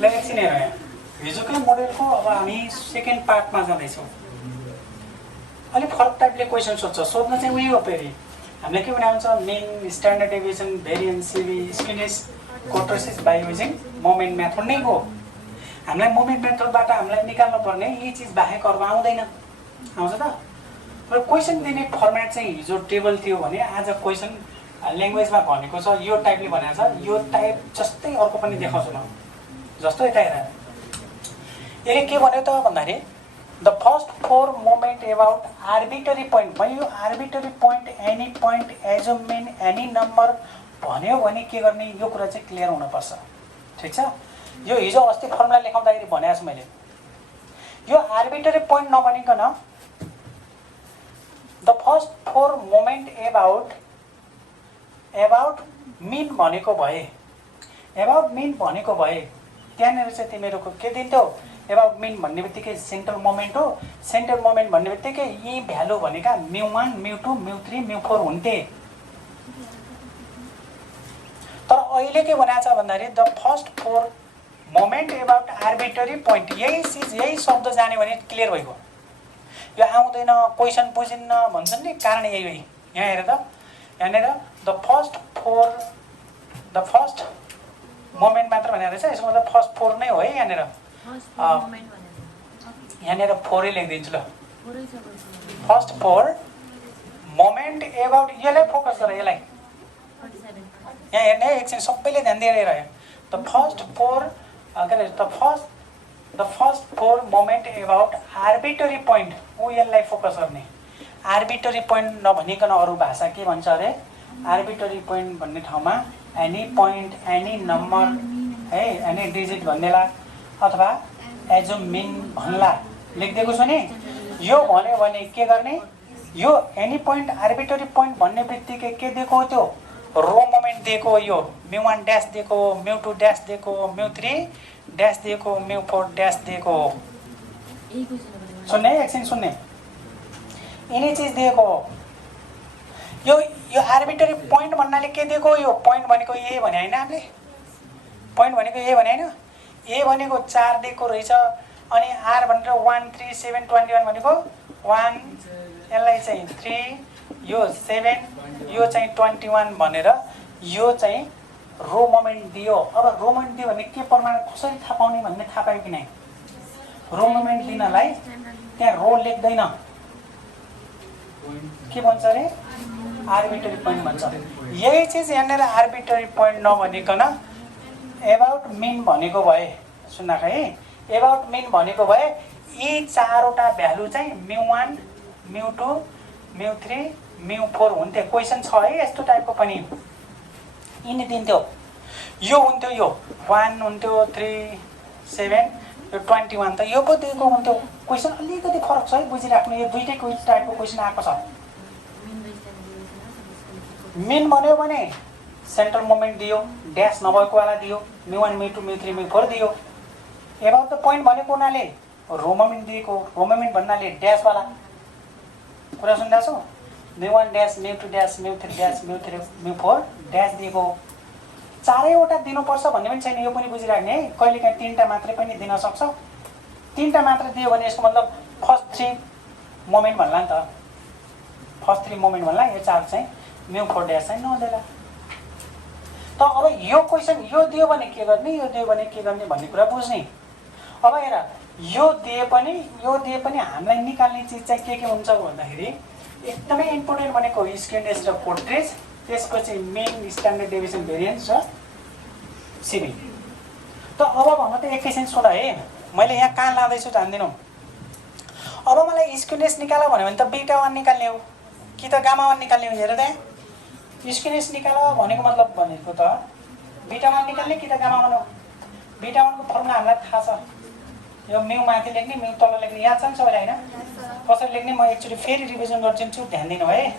ल एकछिन हेर यहाँ हिजोकै मोडेलको अब हामी सेकेन्ड पार्टमा जाँदैछौँ। अलिक फरक टाइपले क्वेसन सोध्न चाहिँ उयो हो। फेरि हामीले के भने हुन्छ mean standard deviation variance CV skewness kurtosis by using moment method नै हो। हामीलाई मोमेन्ट मेथडबाट हामीलाई निकाल्नु पर्ने यी चिज बाहेक अरू आउँदैन। आउँछ त? र क्वेसन दिने फर्मेट चाहिँ हिजो टेबल थियो भने आज क्वेसन ल्याङ्ग्वेजमा भनेको छ यो टाइपले भनेको छ। यो टाइप जस्तै अर्को पनि देखाउँछु म। जस्तो यता हेर यसले के भन्यो त भन्दाखेरि the first four moment about arbitrary point. मैले यो arbitrary point any point assuming any number भन्यो भने के गर्ने यो कुरा चाहिँ क्लियर हुनुपर्छ। ठिक छ? यो हिजो अस्ति फर्मुला लेखाउँदाखेरि भनेको छु मैले। यो आर्बिटरी पोइन्ट नभनिकन the first four moment about mean भनेको भए त्यहाँनिर चाहिँ तिमीहरूको के दिन्थ्यो? एबाउट मिन भन्ने बित्तिकै सेन्ट्रल मोमेन्ट हो। सेन्ट्रल मोमेन्ट भन्ने बित्तिकै यी भ्यालु भनेका μ1 μ2 μ3 μ4 हुन्थे। तर अहिले के भनेको छ भन्दाखेरि the first four moment about arbitrary point. यही शब्द जाने भने क्लियर भइगयो। यो आउँदैन क्वेसन बुझिन्न भन्छन् नि, कारण यही हो। यहाँ हेर त, यहाँनिर द फर्स्ट मोमेन्ट मात्र भनेर रहेछ। यसको मतलब फर्स्ट फोर नै हो है। यहाँनिर फोरै लेखिदिन्छु ल। फर्स्ट फोर मोमेन्ट एबाउट यसलाई फोकस गर। यसलाई यहाँ हेर्ने एकछिन सबैले ध्यान दिएर हेर। द फर्स्ट फोर के अरे the first four moment about arbitrary point. यसलाई फोकस गर्ने। आर्बिटरी पोइन्ट नभनिकन अरू भाषा के भन्छ अरे? आर्बिटरी पोइन्ट भन्ने ठाउँमा एनी पोइन्ट एनी नम्बर है, एनी डिजिट भन्नेला अथवा एजुम मिन भन्ला लेखिदिएको छु नि। यो भन्यो भने के गर्ने? यो एनी पोइन्ट आर्बिटरी पोइन्ट भन्ने बित्तिकै के दिएको हो? त्यो रो मोमेन्ट दिएको हो। यो μ1 ड्यास दिएको, μ2 ड्यास दिएको, μ3 ड्यास दिएको, μ4 ड्यास दिएको। सुन्ने एकछिन सुन्ने, यिनै चिज दिएको हो। यो आर्बिटरी पोइन्ट भन्नाले के दिएको हो? यो पोइन्ट भनेको ए भने होइन? हामीले पोइन्ट भनेको ए भने होइन? ए भनेको 4 दिएको रहेछ। अनि आर भनेर 1 3 7 21 भनेको 1, यसलाई चाहिँ 3, यो 7, यो चाहिँ 21 भनेर यो चाहिँ रो मोमेन्ट दियो। अब रो मोमेन्ट दियो भने के प्रमाण कसरी थाहा पाउने भन्ने थाहा पायो कि नै? रो मोमेन्ट दिनलाई त्यहाँ रो लेख्दैन, के भन्छ अरे? आर्बिटरी पोइन्ट भन्छ। यही चिज यहाँनिर आर्बिटरी पोइन्ट नभनिकन एबाउट मिन भनेको भए, सुन्न है, एबाउट मिन भनेको भए यी चारवटा भ्यालु चाहिँ μ1 μ2 μ3 μ4 हुन्थे। क्वेसन छ है यस्तो टाइपको पनि। यिनी दिन्थ्यो। यो हुन्थ्यो, यो 1 हुन्थ्यो, 3 7, यो 21 त यो पो दिएको हुन्थ्यो। क्वेसन अलिकति फरक छ है, बुझिराख्नु। यो दुईटै टाइपको क्वेसन आएको छ। मिन भन्यो भने सेन्ट्रल मोमेन्ट दियो, ड्यास नभएको वाला दियो, μ1 μ2 μ3 μ4 दियो। एबाउट द पोइन्ट भनेको हुनाले रो मोमेन्ट दिएको। रो मोमेन्ट भन्नाले ड्यास वाला कुरा सुन्दैछ। μ1 ड्यास μ2 ड्यास μ3 ड्यास μ3 μ4 ड्यास दिएको। चारैवटा दिनुपर्छ भन्ने पनि छैन। यो पनि बुझिराख्ने है। कहिलेकाहीँ 3टा मात्रै पनि दिन सक्छ। 3टा मात्र दियो भने यसको मतलब फर्स्ट 3 मोमेन्ट भन्ला नि त। फर्स्ट 3 मोमेन्ट भन्ला। यो 4 चाहिँ μ4 ड्यास चाहिँ नहुँदैन। त अब यो क्वेसन यो दियो भने के गर्ने, यो दियो भने के गर्ने भन्ने कुरा बुझ्ने। अब हेर, यो दिए पनि हामीलाई निकाल्ने चिज चाहिँ के हुन्छ भन्दाखेरि एकदमै इम्पोर्टेन्ट भनेको स्क्विनेस र कोर्टेज, त्यसपछि मेन स्ट्यान्डर्ड डेभिएसन भेरिएन्स र सिभी। त अब भन्न त एकैछिन सुन है, मैले यहाँ कहाँ लाँदैछु जान्दिनँ। अब मलाई स्क्विनेस निकाल भन्यो भने त बीटा 1 निकाल्ने हो कि त गामा 1 निकाल्ने हो? हेर त, स्क्विनेस निकाल भनेको मतलब भनेको त बीटा 1 निकाल्ने कि त गामा 1 हो? बीटा 1 को फर्मुला हामीलाई थाहा छ। यो म्यू माथि लेख्ने, म्यू तल लेख्ने याद छ नि सबैलाई हैन? कसरी लेख्ने म एकचोटि फेरि रिभिजन गर्छु, ध्यान दिनु है।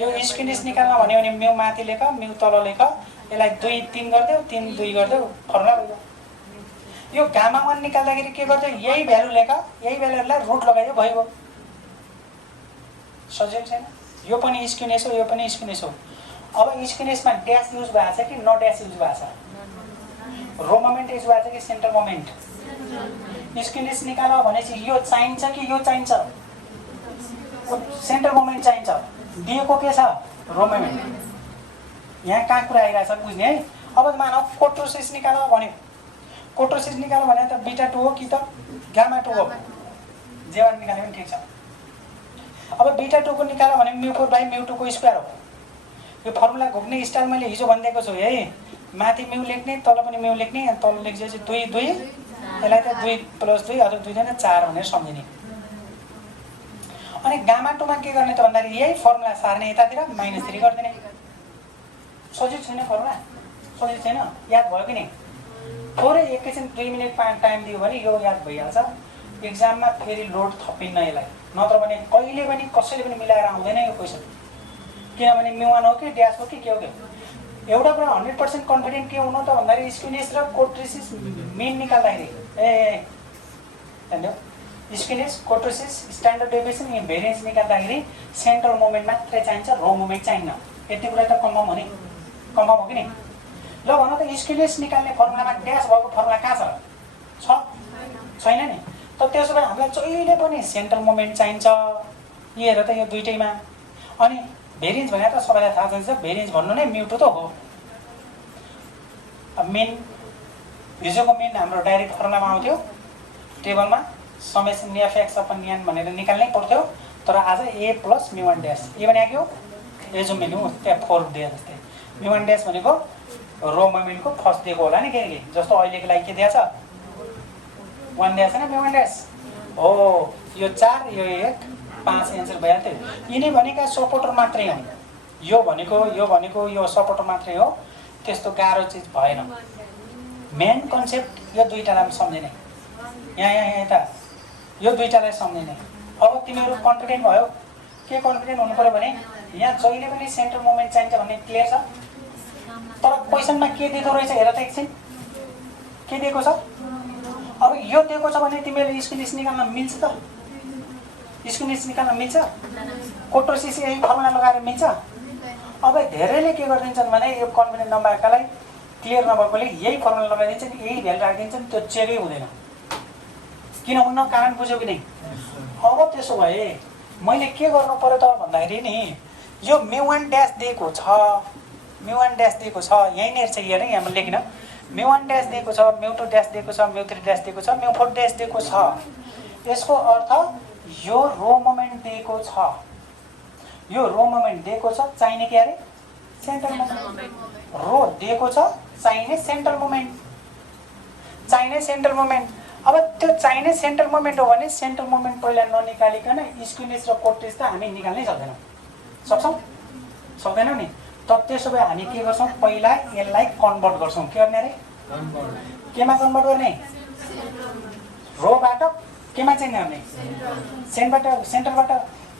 यो स्क्विनेस निकाल्न भन्यो भने म्यू माथि लेख, म्यू तल लेख, यसलाई 2 3 गर्दियौ, 3 2 गर्दियौ, फर्मुला भयो। यो गामा 1 निकाल्दाखेरि के गर्छ? यही भ्यालु लेख, यही भ्यालुलाई रुट लगाइयो, भयो। सजिलो छैन? यो पनि स्क्विनेस हो, यो पनि स्क्विनेस हो। अब स्क्विनेसमा ड्यास युज भएको छ कि न ड्यास युज भएको छ? रो मोमेन्ट मोमेन्ट इज भएछ कि सेन्टर मोमेन्ट? स्क्विनेस निकाल भनेपछि यो चाहिन्छ कि यो चाहिन्छ? सेन्टर मोमेन्ट चाहिन्छ। दिएको के छ? रो मोमेन्ट। यहाँ कहाँ कुरा आइरहेछ बुझ्ने है। अब मानौ कोट्रोसिस निकाल भन्यो। कोट्रोसिस निकाल भने त बीटा 2 हो कि त गामा 2 हो? जे1 निकाले पनि ठिक छ। अब बीटा 2 को निकाल भने म्यु4 बाई म्यु2 को स्क्वायर हो। यो फर्मुला घुक्ने स्टाइल मैले हिजो भनिदिएको छु है। माथि म्यु लेख्ने, तल पनि म्यु लेख्ने, अनि तल लेख्पछि 2 2 यसलाई त 2 + 2 अथवा 2 जना 4 भनेर सम्झिने। अनि गामा 2 मा के गर्ने त भन्दाखेरि यही फर्मुला सार्ने, यतातिर -3 गर्दिने। सजिलो छैन फर्मुला? सजिलो छैन? याद भयो कि नि? थोरै एकैछिन 2 मिनेट टाइम दियो भने यो याद भइहाल्छ। एक्जाममा फेरि लोड थपिन्न यसलाई, नत्र भने कहिले पनि कसैले पनि मिलाएर आउँदैन यो क्वेसन। किनभने म्यु1 हो कि ड्यास हो कि के हो के? एउटा कुरा 100% कन्फिडेन्ट के हुनु त भन्दाखेरि स्क्विनेस र कोट्रोसिस मिन निकाल्दाखेरि स्क्विनेस कोट्रोसिस स्ट्यान्डर्ड डेभिएसन या भेरिएन्स निकाल्दाखेरि सेन्ट्रल मोमेन्ट मात्रै चाहिन्छ, रो मोमेन्ट चाहिन्न। यति कुरा त कन्फर्म हो नि? कन्फर्म हो कि नि? ल भन त स्क्विनेस निकाल्ने फर्मुलामा ड्यास भएको फर्मुला कहाँ छ? छैन नि। त त्यसो भए हामीलाई जहिले पनि सेन्ट्रल मोमेन्ट चाहिन्छ। यो हेर त यो दुईटैमा। अनि भेरिएन्स भने त सबैलाई थाहा छ, भेरिएन्स भन्नु नै म्यु2 त हो। अब मेन हिजोको मेन हाम्रो डाइरेक्ट फर्मुलामा आउँथ्यो टेबलमा समेसन एफएक्स अपन एन भनेर निकाल्नै पर्थ्यो। तर आज a + म्यु1 ड्यास ए भने के हो? ए जो मेनु त्यहाँ 4 दिए जस्तै म्यु1 ड्यास भनेको रो मोमेन्टको फर्स्ट दिएको होला नि। के जस्तो अहिलेको लागि के दिएछ? 1 दिएछ न म्यु1 ड्यास हो। यो 4 यो 1 5 एन्सर भइहाल्थ्यो। यिनै भनेका सपोर्टर मात्रै हो। यो भनेको यो सपोर्टर मात्रै हो। त्यस्तो गाह्रो चिज भएन। मेन कन्सेप्ट यो दुईटालाई सम्झिने। यहाँ यता यो दुईटालाई सम्झिने। अब तिमीहरू कन्फिडेन्ट भयो? के कन्फिडेन्ट हुनु पर्यो भने यहाँ जहिले पनि सेन्ट्रल मोमेन्ट चाहिन्छ भन्ने क्लियर छ। तर क्वेसनमा के दिएको रहेछ हेर त एकछिन। के दिएको छ? अब यो दिएको छ भने तिमीहरूले स्क्विनेस निकाल्न मिल्छ त? स्क्विनेस निकाल्न मिल्छ? कोट्रोसिस यही फर्मुला लगाएर मिल्छ? अब धेरैले के गरिदिन्छन् भने यो कन्फिडेन्ट नभएकालाई, क्लियर नभएकोले यही फर्मुला लगाइदिन्छन्, यही भ्यालु राखिदिन्छन्, त्यो चेकै हुँदैन। किन हुन्न? कारण बुझ्यौ कि नै? अब त्यसो भए मैले के गर्नु पर्यो त भन्दाखेरि नि यो म्यु1 ड्यास दिएको छ, म्यु1 ड्यास दिएको छ, यहीँनिर छ हेर, यहाँ लेखिन। म्यु1 ड्यास दिएको छ, म्यु2 ड्यास दिएको छ, म्यु3 ड्यास दिएको छ, म्यु4 ड्यास दिएको छ। यसको अर्थ यो रो मोमेन्ट दिएको छ। यो रो मोमेन्ट दिएको छ, चाहिने के अरे? Central moment. रो दिएको छ, चाहिने सेन्ट्रल मोमेन्ट। चाहिने सेन्ट्रल मोमेन्ट। अब त्यो चाहिने सेन्ट्रल मोमेन्ट हो भने सेन्ट्रल मोमेन्ट पहिला ननिकालिकन स्क्विनेस र कोट्रोसिस त हामी निकाल्नै सक्दैनौँ। सक्छौँ? सक्दैनौँ नि। त त्यसो भए हामी के गर्छौँ? पहिला यसलाई कन्भर्ट गर्छौँ। के गर्ने अरे? केमा कन्भर्ट गर्ने? रोबाट केमा चाहिँ गर्ने? सेन्टरबाट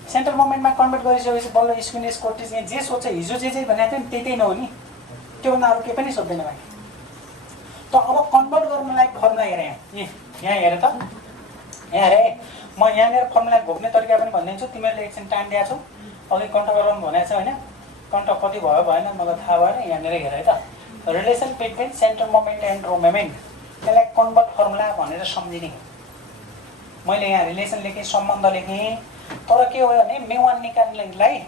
सेन्ट्रल मोमेन्टमा कन्भर्ट गरिसकेपछि बल्ल स्क्विनेस कोट्रोसिस जे सोध्छ हिजो जे भनेको थियो नि त्यही नहो नि। त्योभन्दा अरू केही पनि सोध्दैन भाइ। त अब कन्भर्ट गर्नलाई फर्मुला हेर। यहाँ हेर त, यहाँ हेरे। म यहाँनिर फर्मुला घोक्ने तरिका पनि भनिदिन्छु। तिमीहरूले एकछिन टाइम दिएको छौ, अघि कन्ट गराउनु भनेको छ होइन? कन्ट कति भयो भएन मलाई थाहा भएन। यहाँनिर हेर है त, relation between central moment and row moment. यसलाई कन्भर्ट फर्मुला भनेर सम्झिने। मैले यहाँ रिलेसन लेखेँ, सम्बन्ध लेखेँ। तर के हो भने म्यु1 निकाल्नलाई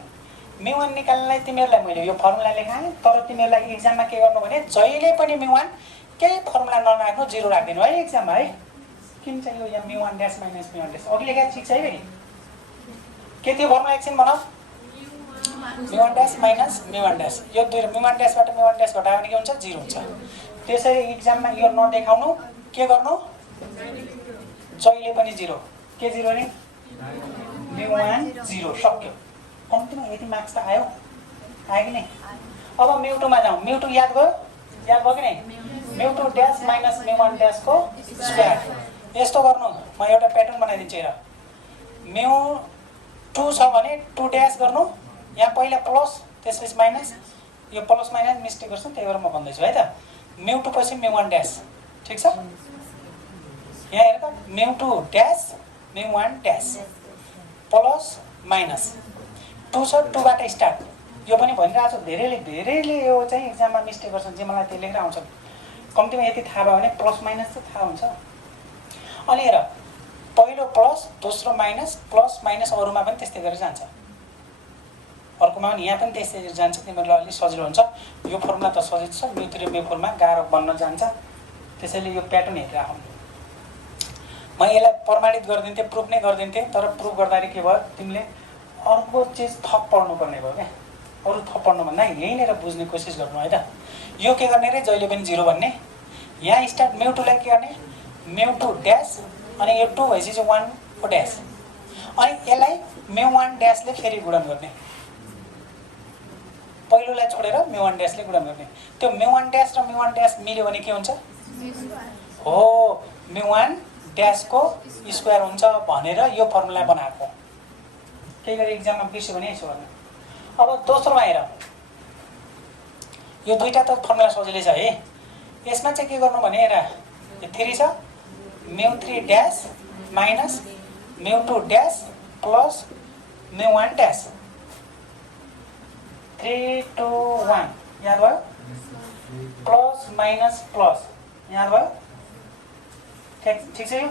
तिमीहरूलाई मैले यो फर्मुला लेखाएँ। तर तिमीहरूलाई एक्जाममा के गर्नु भने जहिले पनि म्यु1 केही फर्मुला नराख्नु, 0 राखिदिनु है एक्जाममा है। किन चाहिँ यो यहाँ म्यु1 ड्यास माइनस म्यु1 ड्यास अघि लेखेको ठिक छ है फेरि? के थियो फर्मुला एकछिन भन? म्यु1 ड्यास माइनस म्यु1 ड्यास। यो म्यु1 ड्यासबाट म्यु1 ड्यास घटायो भने के हुन्छ? 0 हुन्छ। त्यसरी एक्जाममा यो नदेखाउनु, के गर्नु? जहिले पनि 0। के 0 नि? म्यु1 0 सक्यो। कम्तीमा यति मार्क्स त आयो कि नै? अब म्यु2 मा जाउँ। म्यु2 याद भयो? याद भयो कि नै? म्यु2 ड्यास माइनस म्यु1 ड्यासको स्क्वायर। यस्तो गर्नु, म एउटा प्याटर्न बनाइदिन्छु हेर। म्यु2 छ भने 2 ड्यास गर्नु, यहाँ पहिला प्लस त्यसपछि माइनस। यो प्लस माइनस मिस्टेक गर्छु, त्यही भएर म भन्दैछु है त। म्यु2 पछि म्यु1 ड्यास। ठिक छ? यहाँ हेर त, म्यु2 ड्यास म्यु1 ड्यास प्लस माइनस 2 छ, 2 बाट स्टार्ट। यो पनि भनिरहेको छु, धेरैले यो चाहिँ एक्जाममा मिस्टेक गर्छन्, जे मलाई त्यो लेखेर आउँछन्। कम्तीमा यति थाहा भयो भने प्लस माइनस चाहिँ थाहा हुन्छ। अनि हेर पहिलो प्लस दोस्रो माइनस प्लस माइनस अरूमा पनि त्यस्तै गरेर जान्छ, अर्कोमा पनि यहाँ पनि त्यस्तै गरेर जान्छ। तिमीहरूलाई अलिक सजिलो हुन्छ। यो फर्मुला त सजिलो छ, म्यू3 र म्यू4मा गाह्रो बन्न जान्छ। त्यसैले यो प्याटर्न हेरेर आउँ। म यसलाई प्रमाणित गरिदिन्थेँ, प्रुफ नै गरिदिन्थेँ, तर प्रुफ गर्दाखेरि के भयो तिमीले अर्को चिज थप पढ्नुपर्ने भयो क्या। अरू थप पढ्नुभन्दा यहीँनिर बुझ्ने कोसिस गर्नु है त। यो के गर्ने रे जहिले पनि 0 भन्ने, यहाँ स्टार्ट म्यू2लाई के गर्ने म्यू2 ड्यास, अनि यो 2 भएपछि चाहिँ 1 को ड्यास, अनि यसलाई म्यू1 ड्यासले फेरि गुणन गर्ने, पहिलोलाई छोडेर म्यू1 ड्यासले गुणन गर्ने। त्यो म्यू1 ड्यास र म्यू1 ड्यास मिल्यो भने के हुन्छ हो म्यू1 ड्यासको स्क्वायर हुन्छ भनेर यो फर्मुला बनाएको। केही गरी एक्जाममा बिर्स्यो भने यसो गर्नु। अब दोस्रोमा हेर, यो दुईटा त फर्मुला सजिलै छ है। यसमा चाहिँ के गर्नु भने हेर यो 3 छ, म्यू3 dash minus mu two dash plus mu one dash, 3 2 1 याद भयो, प्लस माइनस प्लस याद भयो। ठिक छ यो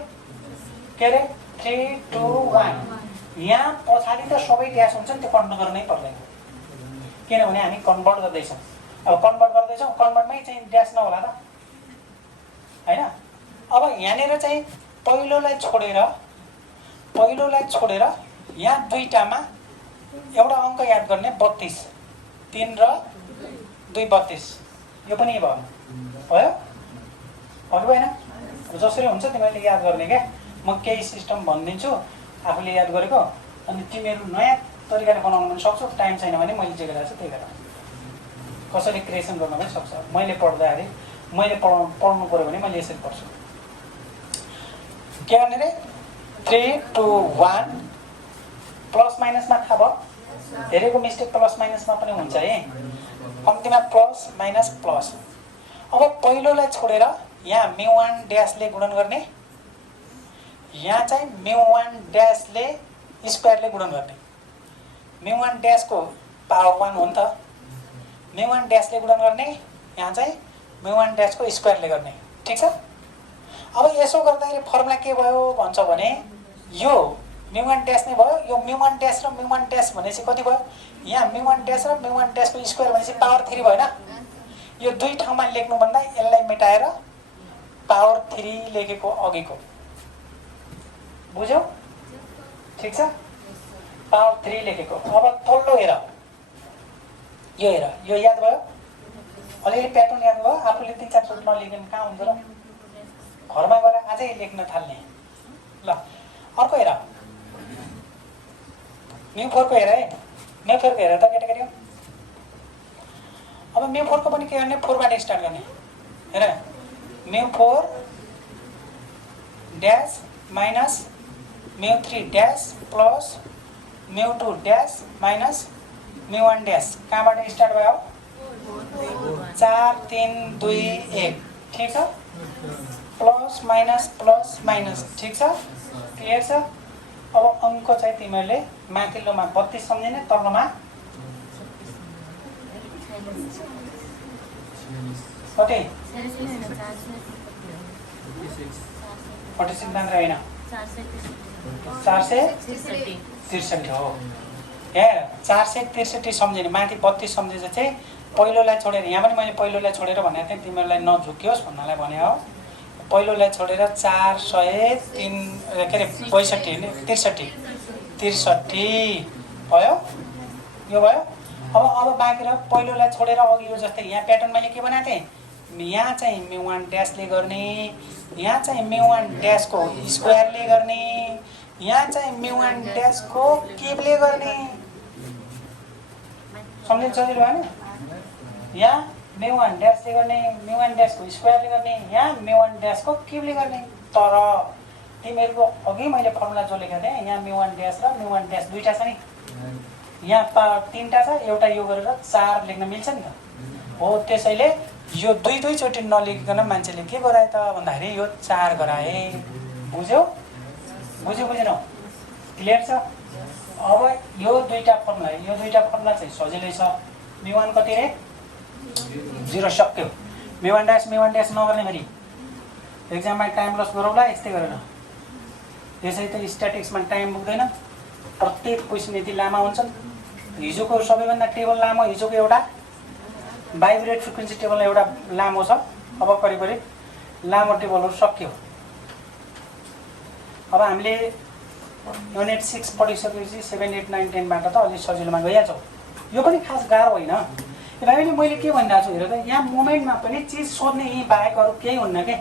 के अरे 3 2 1। यहाँ पछाडि त सबै ड्यास हुन्छ नि, त्यो कन्भर्ट गर्नै पर्दैन किनभने हामी कन्भर्ट गर्दैछौँ। अब कन्भर्ट गर्दैछौँ, कन्भर्टमै चाहिँ ड्यास नहोला त हैन। अब यहाँनिर चाहिँ पहिलोलाई छोडेर यहाँ दुईटामा एउटा अङ्क याद गर्ने 32, 3 र 2 32, यो पनि भयो अघि भएन। जसरी हुन्छ तिमीहरूले याद गर्ने क्या। म केही सिस्टम भनिदिन्छु आफूले याद गरेको, अनि तिमीहरू नयाँ तरिकाले बनाउन पनि सक्छौ। टाइम छैन भने मैले जे गरेको छु त्यही गरेर कसरी क्रिएसन गर्न पनि सक्छ। मैले पढ्दाखेरि मैले पढ्नु पऱ्यो भने मैले यसरी पढ्छु। के गर्ने रे 3 2 1 प्लस माइनसमा थाहा भयो, धेरैको मिस्टेक प्लस माइनसमा पनि हुन्छ है, कम्तीमा प्लस माइनस प्लस। अब पहिलोलाई छोडेर यहाँ म्यू1 ड्यासले गुणन गर्ने, यहाँ चाहिँ म्यू1 ड्यासले स्क्वायरले गुणन गर्ने। म्यू1 ड्यासको पावर 1 हो नि त, म्यू1 ड्यासले गुणन गर्ने, यहाँ चाहिँ म्यू1 ड्यासको स्क्वायरले गर्ने। ठिक छ। अब यसो गर्दाखेरि फर्मुला के भयो भन्छ भने यो म्यू1 ड्यास नै भयो, यो म्यू1 ड्यास र म्यू1 ड्यास भनेपछि कति भयो, यहाँ म्यू1 ड्यास र म्यू1 ड्यासको स्क्वायर भनेपछि पावर 3 भएन। यो दुई ठाउँमा लेख्नुभन्दा यसलाई मेटाएर पावर 3 लेखेको अघिको बुझ्यौ। ठिक छ, पावर 3 लेखेको। अब तल्लो हेर, यो हेर, यो याद भयो, अलिअलि प्याटर्न याद भयो। आफूले 3-4 चोटि नलेख्ने कहाँ हुन्छ र, घरमा गएर आजै लेख्न थाल्ने। ल अर्को हेर, म्यू4 को हेर है, म्यू4 को हेर त केटाकेटी। अब म्यू4 को पनि के गर्ने 4 बाट स्टार्ट गर्ने। हेर mu dash minus mu dash plus mu dash minus mu dash. कहाँबाट स्टार्ट भयो 4 3 2 1। ठिक छ, प्लस माइनस। ठिक छ, क्लियर छ। अब अङ्क चाहिँ तिमीहरूले माथिल्लोमा 32 सम्झिने, तल्लोमा कति 46 मात्र होइन 463 हो। यहाँ 463 सम्झिने, माथि 32 सम्झेर चाहिँ पहिलोलाई छोडेर, यहाँ पनि मैले पहिलोलाई छोडेर भनेको थिएँ तिमीहरूलाई नझुक्योस् भन्नलाई भने हो। पहिलोलाई छोडेर 403 के अरे 63 भयो, यो भयो। अब बाँकी रह्यो पहिलोलाई छोडेर अघिको जस्तै यहाँ प्याटर्न मैले के बनाएको थिएँ, यहाँ चाहिँ म्यू1 ड्यासले गर्ने, यहाँ चाहिँ म्यू1 ड्यासको स्क्वायरले गर्ने, यहाँ चाहिँ म्यू1 ड्यासको क्युबले गर्ने। सम्झिनु सजिलो भएन। यहाँ म्यू1 ड्यासले गर्ने, म्यू1 ड्यासको स्क्वायरले गर्ने, यहाँ म्यू1 ड्यासको क्युबले गर्ने। तर तिमीहरूको अघि मैले फर्मुला जो लेखेको थिएँ, यहाँ म्यू1 ड्यास र म्यू1 ड्यास दुईटा छ नि, यहाँ पावर 3टा छ, एउटा यो गरेर 4 लेख्न मिल्छ नि त हो। त्यसैले यो दुई चोटि नलेखिकन मान्छेले के गराए त भन्दाखेरि यो 4 गराए। बुझ्यौ बुझेनौ, क्लियर छ। अब यो दुईटा फर्मुला चाहिँ सजिलै छ। म्यू1 कति रे 0 सक्यो, म्यु वान ड्यास नगर्ने फेरि एक्जाममा टाइम लस गरौँला यस्तै गरेर। त्यसै त स्ट्याटिक्समा टाइम पुग्दैन, प्रत्येक क्वेसन यति लामा हुन्छन्। हिजोको सबैभन्दा टेबल लामो, हिजोको एउटा भाइब्रेट फ्रिक्वेन्सी टेबल एउटा लामो छ। अब करिब करिब लामो टेबलहरू सक्यो। अब हामीले युनिट 6 पढिसकेपछि 7, 8, 9, 10 बाट त अलि सजिलोमा गइहाल्छौँ। यो पनि खास गाह्रो होइन। भाइले मैले के भनिरहेको छु हेर त, यहाँ मोमेन्टमा पनि चिज सोध्ने यी बाहेक अरू केही हुन्न के,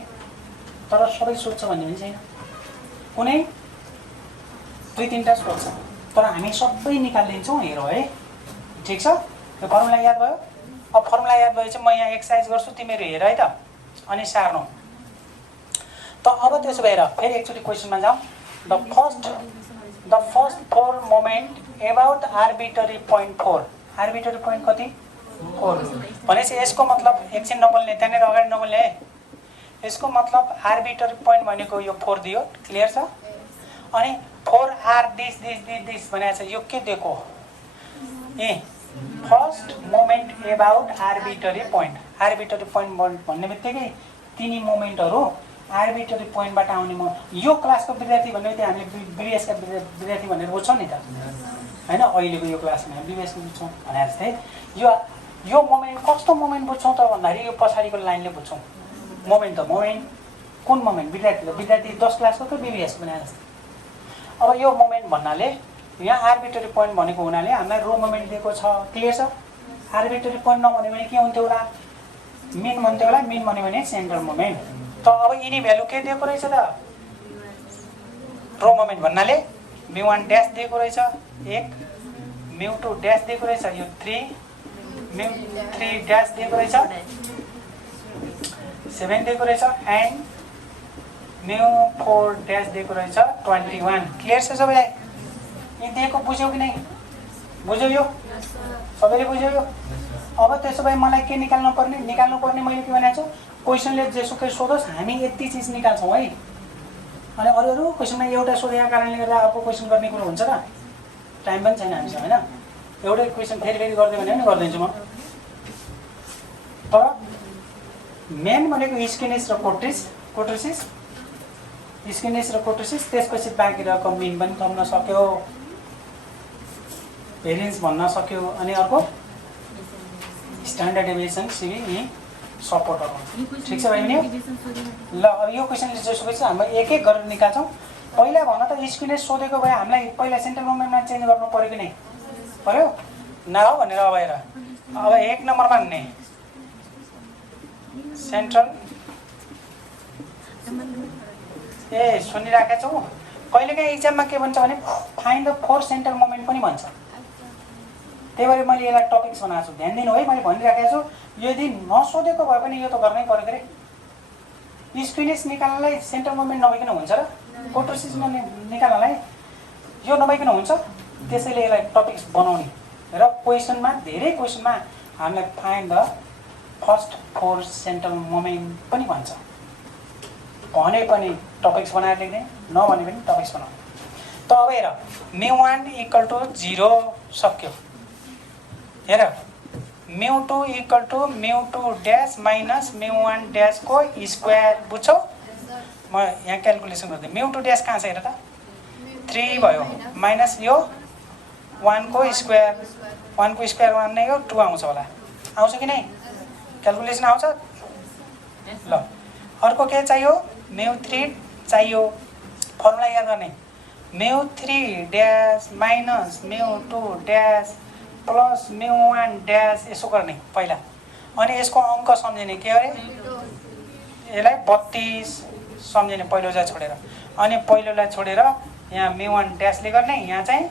तर सबै सोध्छ भन्ने पनि छैन। कुनै 2-3टा सोध्छ, तर हामी सबै निकालिदिन्छौँ। हेर है, ठिक छ। यो फर्मुला याद भयो? अब फर्मुला याद भएपछि म यहाँ एक्सर्साइज गर्छु, तिमीहरू हेर है त, अनि सार्नु। त अब त्यसो भएर फेरि एकचोटि क्वेसनमा जाउँ। The first 4 moment about arbitrary point 4। Arbitrary point कति? 4 भनेपछि यसको मतलब एकछिन नबोल्ने, त्यहाँनिर अगाडि नबोल्ने है। यसको मतलब आर्बिटरी पोइन्ट भनेको यो 4 दियो, क्लियर छ? अनि 4 आर दिस भनेको छ, यो के दिएको? A first moment about arbitrary point. Arbitrary point भन्ने बित्तिकै तिनी मोमेन्टहरू आर्बिटरी पोइन्टबाट आउने। म यो क्लासको विद्यार्थी भन्ने बित्तिकै हामीले बिबिएसका विद्यार्थी भनेर बुझ्छौँ नि त होइन? अहिलेको यो क्लासमा बिबिएसको बुझ्छौँ भने जस्तै यो मोमेन्ट कस्तो मोमेन्ट बुझ्छौँ त भन्दाखेरि यो पछाडिको लाइनले बुझ्छौँ। मोमेन्ट त मोमेन्ट, कुन मोमेन्ट? विद्यार्थी 10 क्लासको त बिबिएस भने जस्तै। अब यो मोमेन्ट भन्नाले यहाँ आर्बिटरी पोइन्ट भनेको हुनाले हामीलाई रो मोमेन्ट दिएको छ, क्लियर छ? आर्बिटरी पोइन्ट नभन्यो भने के हुन्थ्यो होला? मिन भन्थ्यो होला। मिन भन्यो भने सेन्ट्रल मोमेन्ट। त अब यिनी भ्यालु के दिएको रहेछ त? रो मोमेन्ट भन्नाले μ1 ड्यास दिएको रहेछ 1, μ2 ड्यास दिएको रहेछ यो 3, μ3 ड्यास दिएको रहेछ 7 दिएको रहेछ, एन्ड μ4 ड्यास दिएको रहेछ 21। क्लियर छ सबैलाई? यी दिएको बुझ्यौ कि नै? बुझ्यौ? यो सबैले बुझ्यौ? यो अब त्यसो भए मलाई के निकाल्नु पर्ने मैले के भनेको छु, क्वेसनले जेसुकै सोधोस् हामी यति चिज निकाल्छौँ है। अनि अरू क्वेसनमा एउटा सोधेको कारणले गर्दा अर्को क्वेसन गर्ने कुरो हुन्छ त? टाइम पनि छैन हामीसँग होइन। एउटै क्वेसन फेरि गरिदियो भने पनि गरिदिन्छु म। तर मेन भनेको स्किनेस र कोट्रिसिस, स्किनेस र कोट्रिसिस, त्यसपछि बाँकी रहेको मिन पनि थप्न सक्यो, भेरिएन्स भन्न सक्यो, अनि अर्को स्ट्यान्डर्ड डेभिएसन सिबी यी सपोर्टहरू। ठिक छ भाइ? ल अब यो क्वेसनले जसो चाहिँ हामी एक एक गरेर निकाल्छौँ। पहिला भन त स्किनेस सोधेको भए हामीलाई पहिला सेन्ट्रल मोमेन्टमा चेन्ज गर्नु पऱ्यो कि नै? पऱ्यो नहो भनेर। अब हेर, अब 1 नम्बरमा हुने सेन्ट्रल सुनिराखेको छौ। कहिलेकाहीँ इक्जाममा के भन्छ भने फाइन्ड द 4 सेन्ट्रल मोमेन्ट पनि भन्छ। त्यही भएर मैले यसलाई टपिक्स बनाएको छु, ध्यान दिनु है। मैले भनिराखेको छु यदि नसोधेको भए पनि यो त गर्नै पर्यो के अरे। स्किनेस निकाल्नलाई सेन्ट्रल मोमेन्ट नभइकन हुन्छ र कोट्रिसिस निकाल्नलाई यो नभइकन हुन्छ। त्यसैले यसलाई टपिक्स बनाउने र क्वेसनमा, धेरै क्वेसनमा हामीलाई find the first 4 central moment पनि भन्छ। भने पनि टपिक्स बनाएर लेख्ने, नभने पनि टपिक्स बनाउने। त अब हेर, μ1 = 0 सक्यो। हेर, μ2 = μ2 ड्यास माइनस μ1 ड्यास को स्क्वायर। बुझ्छौ? म यहाँ क्यालकुलेसन गर्दै μ2 ड्यास कहाँ छ हेर त? 3 भयो, माइनस यो 1 को स्क्वायर, 1 को स्क्वायर 1 नै हो, 2 आउँछ होला। आउँछ कि नै? क्यालकुलेसन आउँछ? ल अर्को के चाहियो? μ3 चाहियो। फर्मुला याद गर्ने, μ3 dash minus μ2 dash plus μ1 dash, यसो गर्ने पहिला। अनि यसको अङ्क सम्झिने के अरे? यसलाई 32 सम्झिने पहिलोलाई छोडेर। अनि पहिलोलाई छोडेर यहाँ μ1 ड्यासले गर्ने, यहाँ चाहिँ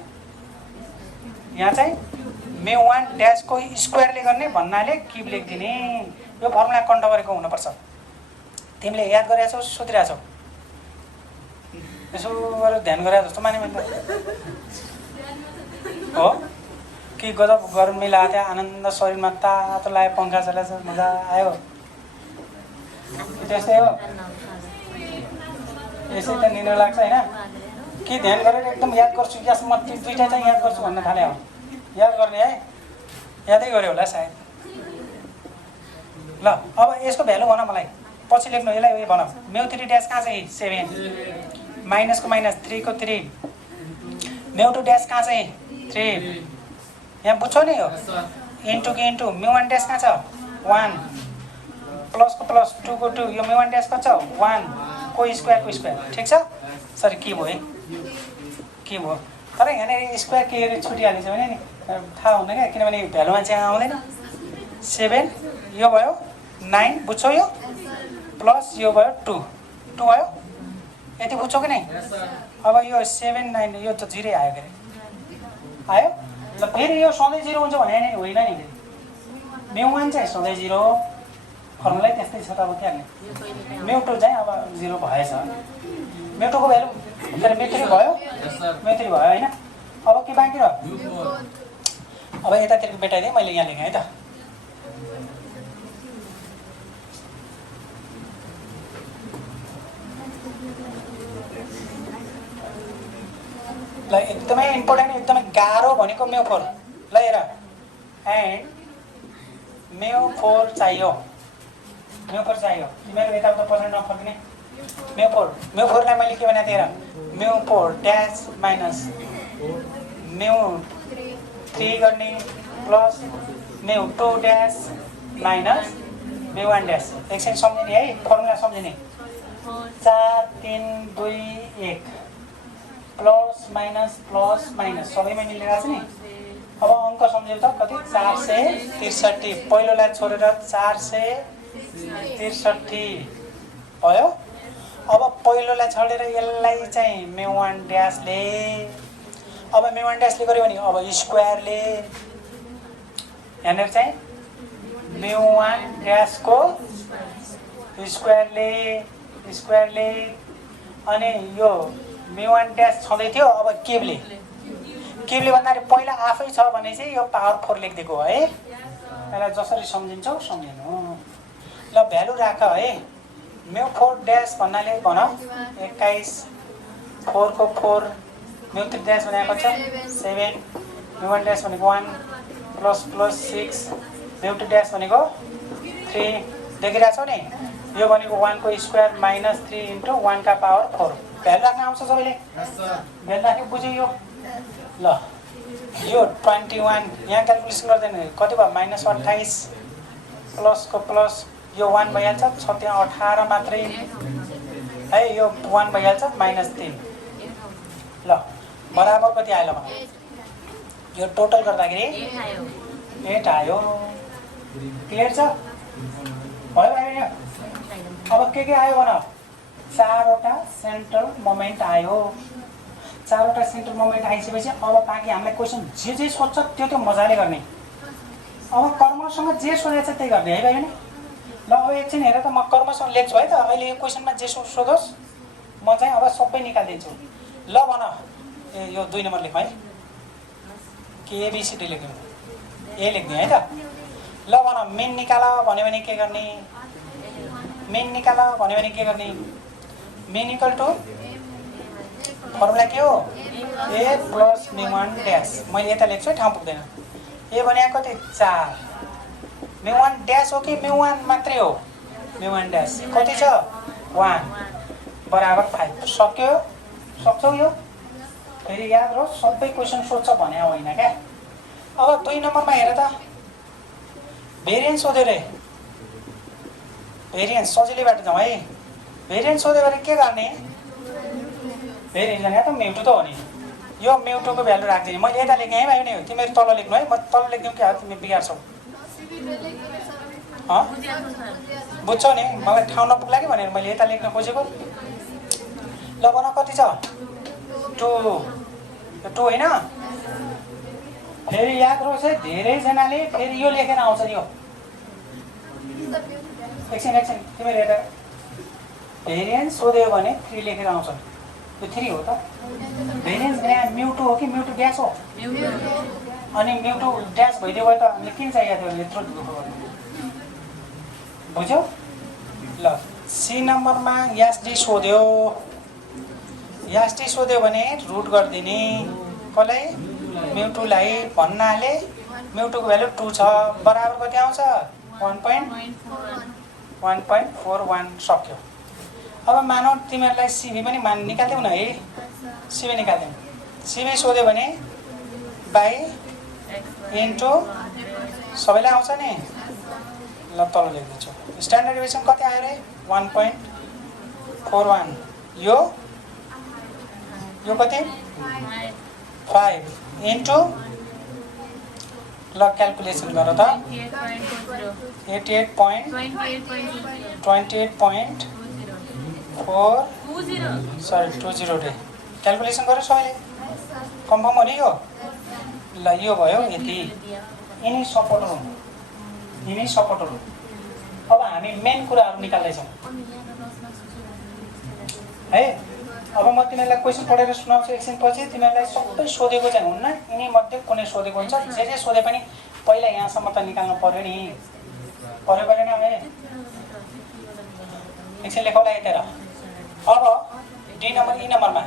μ1 ड्यासको स्क्वायरले गर्ने भन्नाले क्युब लेखिदिने। यो फर्मुला कन्ट गरेको हुनुपर्छ। तिमीले याद गरेका छौ, सोधिरहेको छौ? यसो गरेर ध्यान गरेर जस्तो माने हो कि गजब गरम मिलाएको थियो, आनन्द शरीरमा तातो लाग्यो, पङ्खा चलाएको मजा आयो, त्यस्तै हो? यसै त निद्रा लाग्छ होइन? कि ध्यान गरेर एकदम याद गर्छु, यस म 2टा चाहिँ याद गर्छु भन्न थाले हो। याद गर्ने है, यादै गऱ्यो होला सायद। ल ल अब यसको भ्यालु भन मलाई पछि लेख्नु यसलाई उयो भन μ3 ड्यास कहाँ छ 7 माइनसको माइनस 3 को 3 μ2 ड्यास कहाँ छ 3 यहाँ बुझ्छौ नि यो इन्टु के इन्टु μ1 ड्यास कहाँ छ 1 प्लस को प्लस 2 को 2 यो μ1 ड्यास कहाँ छ 1 को स्क्वायर ठीक छ सरी के भयो के भयो तर यहाँनिर स्क्वायर के छुटिहालेछ भने नि थाहा हुँदैन क्या किनभने भ्यालुमा चाहिँ आउँदैन 7 यो भयो 9 बुझ्छौ यो प्लस यो भयो 2 भयो यति बुझ्छौ कि नै अब यो 7 9 यो त 0 आयो के आयो ल फेरि यो सधैँ 0 हुन्छ भने नि होइन नि μ1 चाहिँ सधैँ 0 फर्मुलै त्यस्तै छ त अब के हाल्ने μ2 चाहिँ अब 0 भएछ μ2 को भ्यालु फेरि μ3 भयो μ3 भयो हैन अब के बाँकी र अब यतातिरको मेटाइदिएँ मैले यहाँ लेखेँ है त ल एकदमै इम्पोर्टेन्ट एकदमै गाह्रो भनेको μ4 ल हेर एन्ड μ4 चाहियो तिमीहरू यताउता पछाडि नफर्किने μ4 लाई मैले के भनेको थिएँ हेर μ4 ड्यास माइनस μ3 गर्ने प्लस μ2 ड्यास माइनस μ1 ड्यास एकछिन सम्झिने है फर्मुला सम्झिने 4 3 2 1 प्लस माइनस सबैमा मिलेर छ नि अब अङ्क सम्झियो त कति 463 पहिलोलाई छोडेर 463 भयो अब पहिलोलाई छोडेर यसलाई चाहिँ μ1 ड्यासले अब μ1 ड्यासले गर्यो भने अब स्क्वायरले यहाँनिर चाहिँ μ1 ड्यासको स्क्वायरले अनि यो μ1 ड्यास छँदै थियो अब केबले भन्दाखेरि पहिला आफै छ भने चाहिँ यो पावर 4 लेखिदिएको है यसलाई जसरी सम्झिन्छौ सम्झिनु ल भ्यालु राख है μ4 ड्यास भन्नाले भन 21 4 को 4 μ3 ड्यास भनेको छ 7 μ1 ड्यास भनेको 1 प्लस 6 μ2 ड्यास भनेको 3 देखिरहेछौ नि यो भनेको 1 को स्क्वायर माइनस 3 इन्टु 1 का पावर 4 भ्यालु राख्न आउँछ सबैले भ्यालु राख्नु बुझ्यो यो ल यो 21 यहाँ क्याल्कुलेसन गर्दैन कति भयो माइनस 28 प्लस को प्लस यो 1 भइहाल्छ छ त्यहाँ 18 मात्रै है यो 1 भइहाल्छ माइनस 3 ल बराबर कति आयो ल यो टोटल गर्दाखेरि 8 आयो क्लियर छ भयो अब के आयो भन 4वटा सेन्ट्रल मोमेन्ट आयो 4वटा सेन्ट्रल मोमेन्ट आइसकेपछि अब बाँकी हामीलाई क्वेसन जे सोध्छ त्यो मजाले गर्ने अब कर्मसँग जे सोधेछ त्यही गर्ने है भाइ नि ल अब एकछिन हेर त म कर्मसँग लेख्छु है त अहिले यो क्वेसनमा जे सोधोस् म चाहिँ अब सबै निकालिदिन्छु ल भन यो 2 नम्बर लेख्नु है केबीसीडी लेख्नु ए लेख्ने है त ल भन मेन निकाल भन्यो भने के गर्ने मेन इक्वल टु फर्मुला के हो ए प्लस μ1 ड्यास मैले यता लेख्छु ठाउँ पुग्दैन ए भनेको कति 4 μ1 ड्यास हो कि μ1 मात्रै हो μ1 ड्यास कति छ 1 बराबर 5 सक्छौ यो फेरि याद रहोस् सबै क्वेसन सोध्छ भने होइन क्या अब 2 नम्बरमा हेर त भेरिएन्स सोध्यो रे भेरिएन्स सजिलैबाट जाउँ है भेरिएन्स सोध्यो भने के गर्ने भेरिएन्स भने त μ2 त हो नि यो μ2 को भ्यालु राख्दिने मैले यता लेखेँ है भाइ नि तिमीहरू तल लेख्नु है म तल लेख्दिउँ क्या तिमी बिगार्छौ बुझ्छौ नि मलाई ठाउँ नपुग्ला कि भनेर मैले यता लेख्न खोजेको ल भन कति छ 2 होइन फेरि याद रहोस् है धेरैजनाले फेरि यो लेखेर आउँछ यो एकछिन तिमीहरू हेर भेरिएन्स सोध्यो भने 3 लेखेर आउँछ यो 3 हो त भेरिएन्स भने μ2 हो कि μ2 ड्यास हो अनि μ2 ड्यास भइदियो भए त हामीले किन चाहिएको थियो यत्रो दुःख गर्नु बुझ्यौ ल सी नम्बरमा यास्टी सोध्यो भने रुट गरिदिने कसलाई μ2 लाई भन्नाले μ2 को भ्यालु 2 छ बराबर कति आउँछ 1.41 सक्यो। अब मानौ तिमीहरूलाई सिबी पनि निकाल्यौ न है, सिबी निकाल्यौ। सिबी सोध्यो भने बाई इन्टु सबैलाई आउँछ नि। ल तल लेख्दैछु। स्ट्यान्डर्ड डेभिएसन कति आयो रे? 1.41। यो कति? 5 इन्टु ल क्याल्कुलेसन गर त। 20 रे क्याल्कुलेसन गर्यो सबैले? कन्फर्म हो नि यो? ल यो भयो यति। यिनी सपोर्टर हुन्, यिनी सपोर्टर हुन्। अब हामी मेन कुराहरू निकाल्दैछौँ है। अब म तिमीहरूलाई क्वेसन पढेर सुनाउँछु एकछिनपछि। तिमीहरूलाई सबै सोधेको चाहिँ हुन्न, यिनी मध्ये कुनै सोधेको हुन्छ। जे सोधे पनि पहिला यहाँसम्म त निकाल्नु पर्यो नि, पर्यो परेन? एकछिन लेखौँला यतातिर। अब डी नम्बर ई नम्बरमा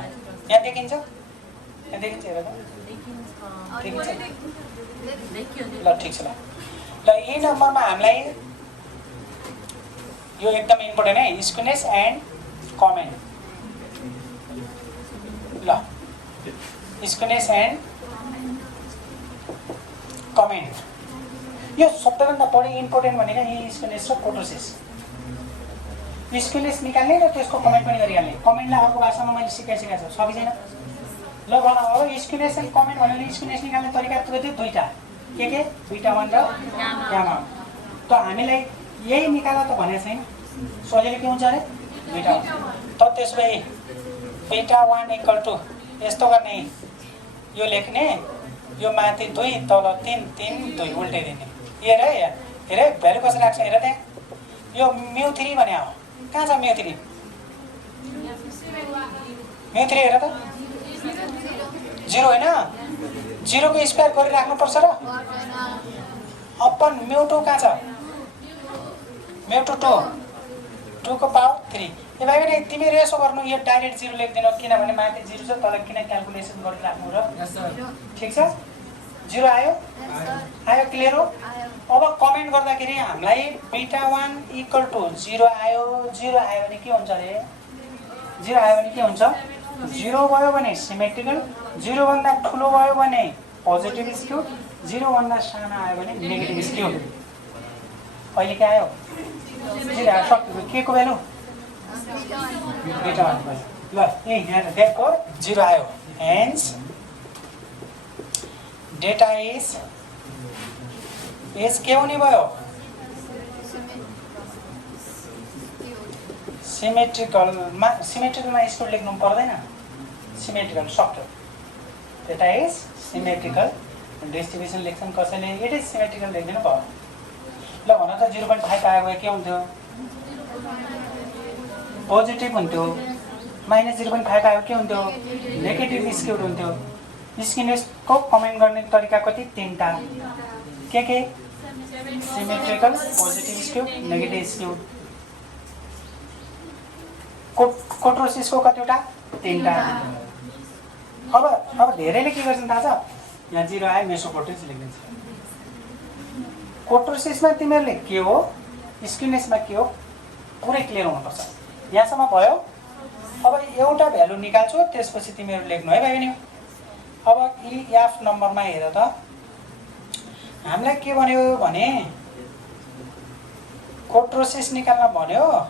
यहाँ देखिन्छ, यहाँ देखिन्छ, हेर त देखिन्छ। ल ठिक छ। ल ई नम्बरमा हामीलाई यो एकदम इम्पोर्टेन्ट है, स्क्युनेस एन्ड कमेन्ट। ल स्क्युनेस एन्ड कमेन्ट यो सबैभन्दा बढी इम्पोर्टेन्ट भनेको यी स्क्युनेस र कोटोसिस। स्क्युनेस निकाल्ने र त्यसको कमेन्ट पनि गरिहाल्ने। कमेन्टलाई अर्को भाषामा मैले सिकाइसकेको छु, सकिँदैन? ल भन अब स्क्युनेस एन्ड कमेन्ट भन्यो भने स्क्युनेस निकाल्ने तरिका थियो दुईवटा, के बीटा 1 र गामा। त हामीलाई यही निकाल त भनेको छैन, सजिलो के हुन्छ अरे बीटा 1। त त्यसो भए बीटा 1 = यस्तो गर्ने, यो लेख्ने, यो माथि 2 तल 3 3 2 उल्टाइदिने। हेर है, हेर भ्यालु कसरी राख्छ हेर त्यहाँ। यो μ3 भने हो, कहाँ छ μ3? μ3 हेर त 0 होइन, 0 को स्क्वायर गरिराख्नुपर्छ र अपन μ2 कहाँ छ? μ2 2 को पावर 3। ए भाइ बहिनी तिमीहरू यसो गर्नु, यो डाइरेक्ट 0 लेख्दिनौ किनभने माथि 0 छ, तल किन क्याल्कुलेसन गरिराख्नु र? ठिक छ, 0 आयो? आयो, क्लियर हो? अब कमेन्ट गर्दाखेरि हामीलाई बीटा 1 = 0 आयो। 0 आयो भने के हुन्छ अरे? 0 आयो भने के हुन्छ? 0 भयो भने सिमेट्रिकल, 0 भन्दा ठुलो भयो भने पोजिटिभ स्क्यू, 0 भन्दा सानो आयो भने नेगेटिभ स्क्यू। अहिले के आयो? 0 आयो। सक्यो। के को भ्यालु? बीटा 1 भयो। ल यहाँ देयरफोर 0 आयो। हेन्स डेटा इज के हुने भयो? सिमेट्रिकलमा स्क्वायर लेख्नु पर्दैन, सिमेट्रिकल सक्यो। डेटा इज सिमेट्रिकल डिस्ट्रिब्युसन लेख्छन् कसैले, इट इज सिमेट्रिकल लेख्दिनु भयो। ल भन त 0.5 आयो भए के हुन्थ्यो? पोजिटिभ हुन्थ्यो। -0.5 आयो के हुन्थ्यो? नेगेटिभ स्क्युड हुन्थ्यो। स्क्युनेसको कमेन्ट गर्ने तरिका कति? 3टा। के symmetrical, positive skew, negative skew. कोटोसिसको कतिवटा? 3टा। अब धेरैले के गर्छन् थाहा छ? यहाँ 0 आयो, मेसोकोटोसिस लेखिदिन्छ। कोटोसिसमा तिमीहरूले के हो, स्क्युनेसमा के हो, पुरै क्लियर हुनुपर्छ। यहाँसम्म भयो? अब एउटा भ्यालु निकाल्छु, त्यसपछि तिमीहरू लेख्नु है भाइ बहिनी। अब एफ नम्बरमा हेर त, हामीलाई के भन्यो भने कोटोसिस निकाल्न भन्यो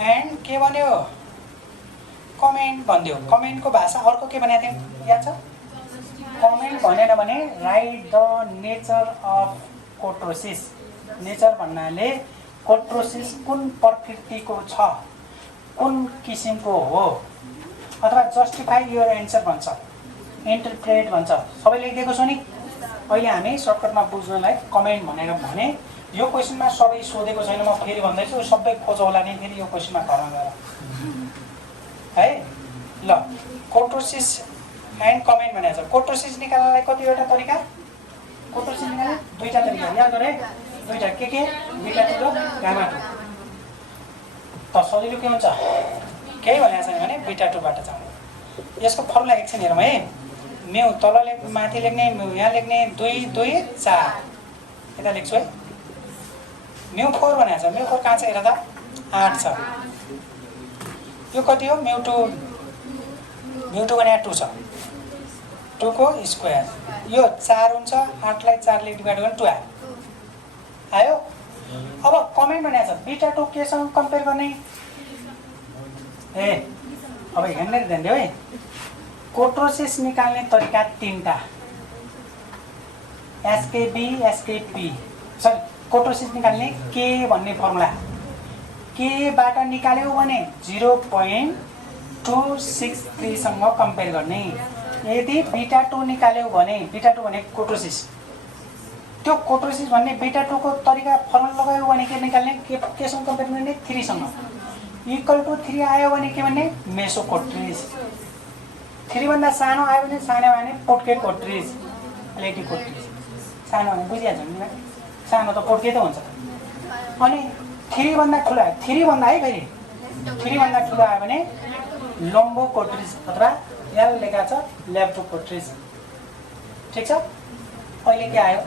एन्ड के भन्यो? कमेन्ट भन्दियो। कमेन्टको भाषा अर्को के भनेको थियौँ याद छ? कमेन्ट भनेन भने right the nature of kurtosis. Nature भन्नाले कोटोसिस कुन प्रकृतिको छ, कुन किसिमको हो, अथवा जस्टिफाई योर एन्सर भन्छ, इन्टरप्रेट भन्छ। सबै लेखिदिएको छु नि। अहिले हामी सर्टकटमा बुझ्नलाई कमेन्ट भनेर भने, यो क्वेसनमा सबै सोधेको छैन, म फेरि भन्दैछु, सबै खोजौ होला नि फेरि यो क्वेसनमा घरमा गएर है। ल कोटोसिस एन्ड कमेन्ट भनेको छ। कोटोसिस निकाल्नलाई कतिवटा तरिका? कोटोसिस निकाल्ने दुईटा तरिका याद गरे, दुईटा के बीटा 2 र गामा 2। त सजिलो के हुन्छ? केही भनेको छैन भने बीटा 2 बाट जाउँ। यसको फर्मुला एकछिन हेरौँ है। म्यू तल माथि लेख्ने, म्यू यहाँ लेख्ने, 2 2 4 यता लेख्छु है। μ4 भनेको छ। μ4 कहाँ छ हेर त 8 छ। यो कति हो μ2 भने 2 छ। 2 को स्क्वायर यो 4 हुन्छ। 8 लाई 4 ले डिभाइड गर्ने 2 आयो। अब कमेन्ट भनेको छ बीटा 2 केसँग कम्पेयर गर्ने। अब हेर्ने ध्यान दियो है। कोट्रोसिस निकाल्ने तरिका 3टा एसकेबी एसकेपी सरी कोट्रोसिस निकाल्ने के भन्ने फर्मुला के बाट निकाल्यो भने 0.263 सँग कम्पेयर गर्ने। यदि बीटा 2 निकाल्यो भने बीटा 2 भने कोट्रोसिस त्यो कोट्रोसिस भन्ने बीटा 2 को तरिका फर्मुला लगायो भने के निकाल्ने केसँग कम्पेयर गर्ने 3 सँग इक्वल टु 3 आयो भने के भन्ने मेसोकोट्रिज। 3 भन्दा सानो आयो भने पोटके कोट्रिज प्लेटी कोट्रिज। सानो भने बुझिहाल्छ नि सानो त पोटके त हुन्छ। अनि 3 भन्दा ठुलो आयो 3 भन्दा है फेरि 3 भन्दा ठुलो आयो भने लम्बो कोट्रिज अथवा यहाँ लेखा छ लेप्टो कोट्रिज। ठिक छ। अहिले के आयो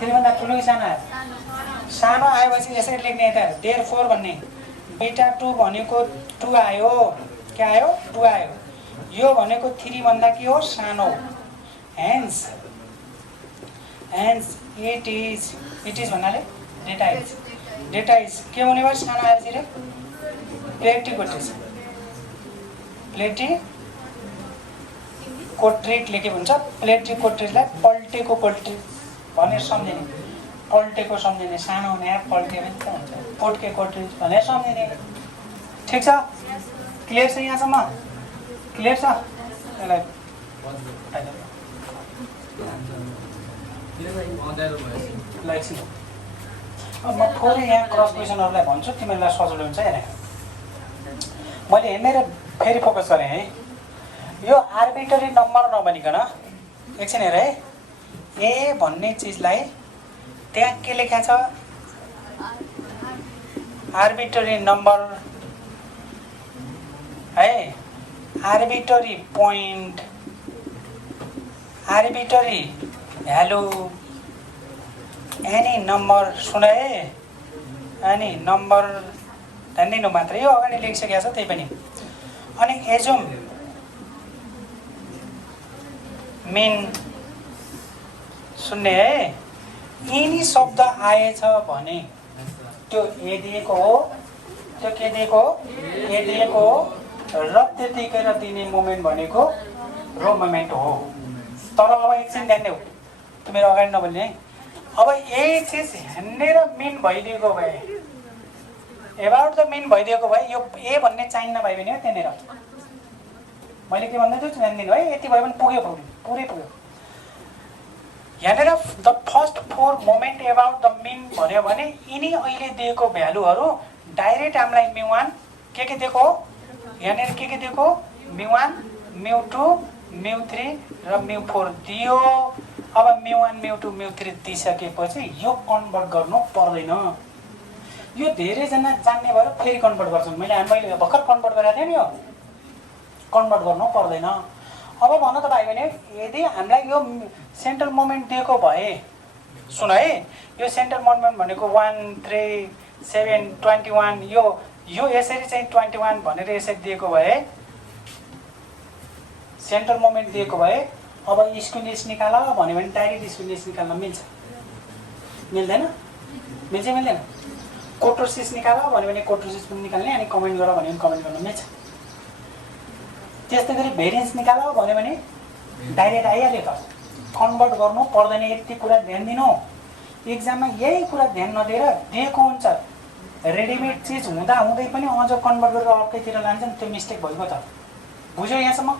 3 भन्दा ठुलो कि सानो आयो सानो आएपछि यसरी लेख्ने त देयरफोर भन्ने बीटा 2 भनेको 2 आयो। के आयो 2 आयो। यो भनेको 3 भन्दा के हो सानो। हेन्स इट इज भन्नाले डेटा इज के हुने भयो सानो आएपछि रे प्लेटी कोट्रिज प्लेटी कोट्रिक लेखे हुन्छ। प्लेटी कोट्रिजलाई पल्टेको कोट्रिज भनेर सम्झिने पल्टेको सम्झिने सानो हुने पल्टे पनि के हुन्छ पोटके कोट्रिज भनेर सम्झिने। ठिक छ। क्लियर छ यहाँसम्म क्लियर छ। यसलाई अब म थोरै यहाँ क्रस क्वेसनहरूलाई भन्छु तिमीहरूलाई सजिलो हुन्छ। हेर मैले हेर्ने फेरि फोकस गरेँ है। यो आर्बिट्रेरी नम्बर नभनिकन एकछिन हेर है। ए भन्ने चिजलाई त्यहाँ के लेखा छ आर्बिट्रेरी नम्बर है arbitrary point arbitrary value any number सुन है एनी नम्बर ध्यान दिनु मात्र यो अगाडि लेखिसकेको छ त्यही पनि। अनि एजुम मेन सुन्ने है यिनी शब्द आएछ भने त्यो ए दिएको हो त्यो के दिएको हो ए दिएको हो र त्यतिकै र दिने मोमेन्ट भनेको रो मोमेन्ट हो। तर अब एकछिन ध्यान देऊ तिमीहरू अगाडि नबोल्ने है। अब यही चिज हेर्ने र मिन भइदिएको भए एबाउट द मिन भइदिएको भए यो ए भन्ने चाहिन्न भयो भने त्यहाँनिर मैले के भन्दै थिएँ ध्यान दिनु है। यति भयो भने पुग्यो पुरै पुग्यो। यहाँनिर the first 4 moment about the mean भन्यो भने यिनी अहिले दिएको भ्यालुहरू डाइरेक्ट हामीलाई μ1 के दिएको हो यहाँनिर के दिएको μ1 μ2 μ3 र μ4 दियो। अब μ1 μ2 μ3 दिइसकेपछि यो कन्भर्ट गर्नु पर्दैन। यो धेरैजना जान्ने भएर फेरि कन्भर्ट गर्छन्। मैले भर्खर कन्भर्ट गरेको थिएँ नि यो कन्भर्ट गर्नु पर्दैन। अब भन त भाइ भने यदि हामीलाई यो सेन्ट्रल मोमेन्ट दिएको भए सुन है यो सेन्ट्रल मोमेन्ट भनेको 1 3 7 21 यो यसरी चाहिँ 21 भनेर यसरी दिएको भए सेन्ट्रल मोमेन्ट दिएको भए अब स्क्वायर निकाल भन्यो भने डाइरेक्ट स्क्वायर निकाल्न मिल्छ मिल्दैन मिल्दैन। कोट्रोसिस निकाल भन्यो भने कोट्रोसिस पनि निकाल्ने अनि कमेन्ट गर भन्यो भने कमेन्ट गर्न मिल्छ। त्यस्तै गरी भेरिएन्स निकाल भन्यो भने डाइरेक्ट आइहाल्यो त कन्भर्ट गर्नु पर्दैन। यति कुरा ध्यान दिनु एक्जाममा यही कुरा ध्यान नदिएर दिएको हुन्छ रेडिमेड चिज हुँदा हुँदै पनि अझ कन्भर्ट गरेर अर्कैतिर लान्छन् त्यो मिस्टेक भएको त बुझ्यो। यहाँसम्म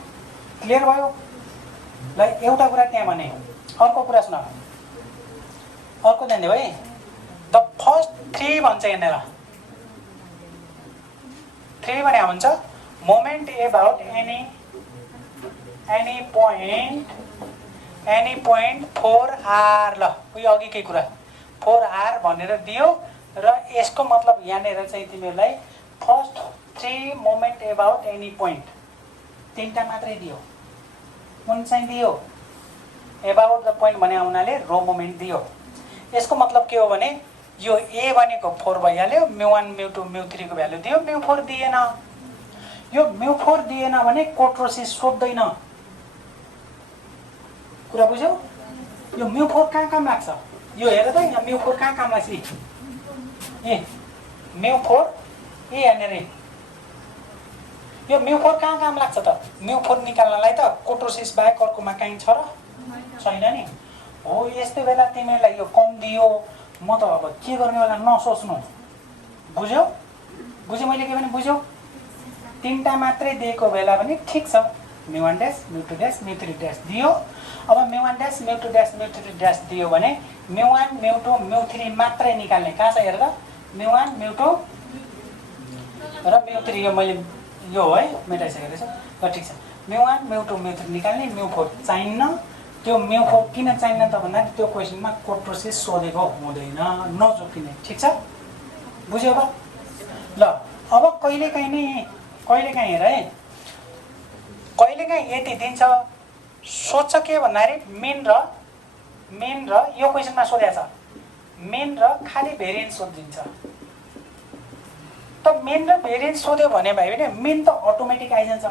क्लियर भयो ल। एउटा कुरा त्यहाँ भने अर्को कुरा सुन अर्को ध्यान दियो है। द फर्स्ट 3 भन्छ यहाँनिर 3 भने हुन्छ moment about any point 4r ल उयो अघिकै कुरा 4r भनेर दियो र यसको मतलब यहाँनिर चाहिँ तिमीहरूलाई first 3 moment about any point 3टा मात्रै दियो। कुन चाहिँ दियो एबाउट द पोइन्ट भने हुनाले रो मोमेन्ट दियो। यसको मतलब के हो भने यो ए भनेको 4 भइहाल्यो, μ1 μ2 μ3 को भ्यालु दियो, μ4 दिएन। यो μ4 दिएन भने कोट्रोसिस सोध्दैन। कुरा बुझ्यौ? यो μ4 कहाँ काम लाग्छ? यो हेर त यहाँ μ4 कहाँ काम लाग्छ? ए μ4 ए यहाँनिर यो μ4 कहाँ काम लाग्छ त? μ4 निकाल्नलाई त कोट्रोसिस बाहेक अर्कोमा काहीँ छ र? छैन नि। हो यस्तै बेला तिमीलाई यो कम दियो, म त अब के गर्ने बेला नसोच्नु। बुझ्यौ? बुझ्यो मैले के भने बुझ्यौ? तीनटा मात्रै दिएको बेला पनि ठिक छ। μ1 ड्यास μ2 ड्यास μ3 ड्यास दियो। अब μ1 ड्यास μ2 ड्यास μ3 ड्यास दियो भने μ1 μ2 μ3 मात्रै निकाल्ने। कहाँ छ हेर त? μ1 μ2 र μ3 यो मैले यो है मेटाइसकेको छु। ल ठिक छ। μ1 μ2 μ3 निकाल्ने, μ4 चाहिन्न। त्यो μ4 किन चाहिन्न त भन्दा त्यो क्वेसनमा कोट्रोसिस सोधेको हुँदैन, नजोकिने। ठिक छ? बुझ्यौ त? ल अब कहिलेकाहीँ हेर है, कहिलेकाहीँ यति दिन्छ, सोध्छ के भन्दाखेरि मेन र यो क्वेसनमा सोधेको छ, मेन र खाली भेरिएन्स सोधिदिन्छ। त मेन र भेरिएन्स सोध्यो भने मेन त अटोमेटिक आइजान्छ।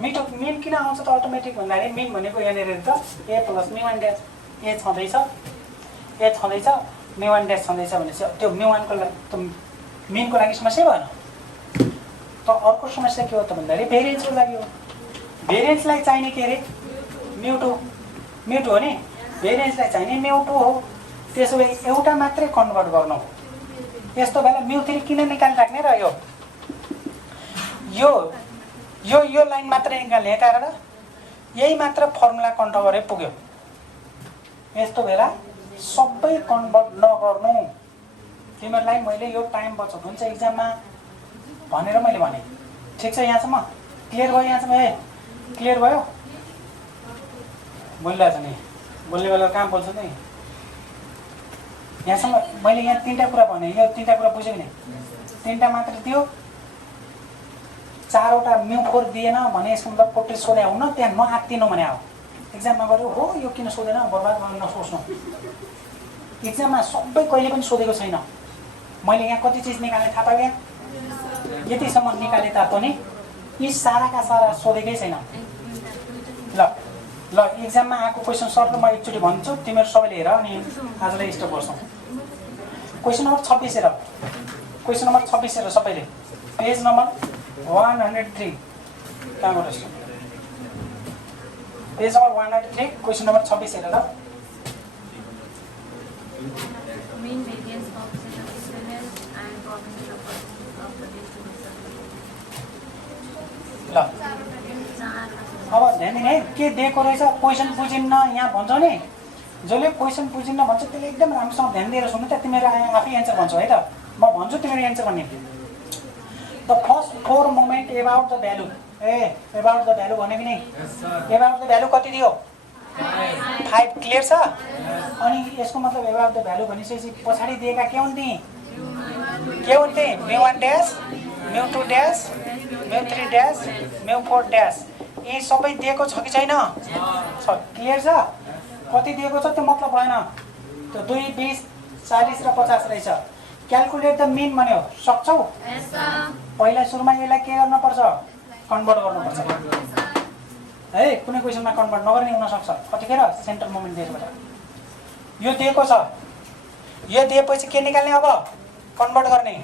मेन किन आउँछ त अटोमेटिक भन्दाखेरि मेन भनेको यहाँनिर त ए प्लस μ1 ड्यास ए छँदैछ, μ1 ड्यास छँदैछ भनेपछि त्यो μ1 को लागि त मेनको लागि समस्या भएन। त अर्को समस्या के हो त भन्दाखेरि भेरिएन्सको लागि हो। भेरिएन्सलाई चाहिने के अरे? μ2 हो नि, भेरिएन्सलाई चाहिने μ2 हो। त्यसो भए एउटा मात्रै कन्भर्ट गर्नु। यस्तो बेला μ3 किन निकालिराख्ने र यो लाइन मात्रै निकाल्ने कारण यही मात्र फर्मुला कन्ट्रोल गरे पुग्यो। यस्तो बेला सबै कन्भर्ट नगर्नु। तिमीहरूलाई मैले यो टाइम बचाउनु हुन्छ एक्जाममा भनेर मैले भने। ठिक छ? यहाँसम्म क्लियर भयो? यहाँसम्म ए क्लियर भयो? बोलिरहेछ नि, बोल्ने बेला कहाँ बोल्छ नि? यहाँसम्म मैले यहाँ तीनटा कुरा भने, यो तीनटा कुरा बुझ्यो नि? तीनटा मात्र दियो, चारवटा μ4 दिएन भने यसको मतलब कोट्रोसिस सोधे हुन्न, त्यहाँ नआत्तिनु भने हो। एक्जाममा गऱ्यो हो यो किन सोधेन बर्बाद गर्न नसोच्नु। एक्जाममा सबै कहिले पनि सोधेको छैन। मैले यहाँ कति चिज निकालेँ थाहा पाएँ? यतिसम्म निकाले तापनि यी साराका सारा सोधेकै छैन। ल एक्जाममा आएको क्वेसन सर्ट म एकचोटि भन्छु, तिमीहरू सबैले हेर अनि आजलाई स्टप गर्छौँ। क्वेसन नम्बर 26 हेर, क्वेसन नम्बर 26 हेर सबैले, पेज नम्बर 103 कहाँबाट पेज नम्बर 103 क्वेसन नम्बर 26 हेर ल। ल अब ध्यान दिने है, के दिएको रहेछ क्वेसन बुझिन्न यहाँ भन्छौ नि, जसले क्वेसन बुझिन्न भन्छ त्यसले एकदम राम्रोसँग ध्यान दिएर सुन्नु त। तिमीहरू आफै एन्सर भन्छौ है त, म भन्छु तिमीहरू एन्सर गर्ने। The first 4 moment about the value, about the value भने कि नै? एबाउट द भ्यालु कति दियो? 5 क्लियर छ? अनि यसको मतलब एबाउट द भ्यालु भनिसकेपछि पछाडि दिएका के हुन् ती? μ1 ड्यास μ2 ड्यास μ3 ड्यास μ4 ड्यास, यी सबै दिएको छ कि छैन? छ। क्लियर छ? कति दिएको छ त्यो मतलब भएन, त्यो 2, 20, 40 र 50 रहेछ। क्यालकुलेट द मिन भन्यो, सक्छौ? पहिला सुरुमा यसलाई के गर्न पर्छ? कन्भर्ट गर्नुपर्छ है। कुनै क्वेसनमा कन्भर्ट नगर्ने हुन सक्छ। कतिखेर? सेन्टर मोमेन्ट दिएबाट यो दिएको छ, यो दिएपछि के निकाल्ने? अब कन्भर्ट गर्ने।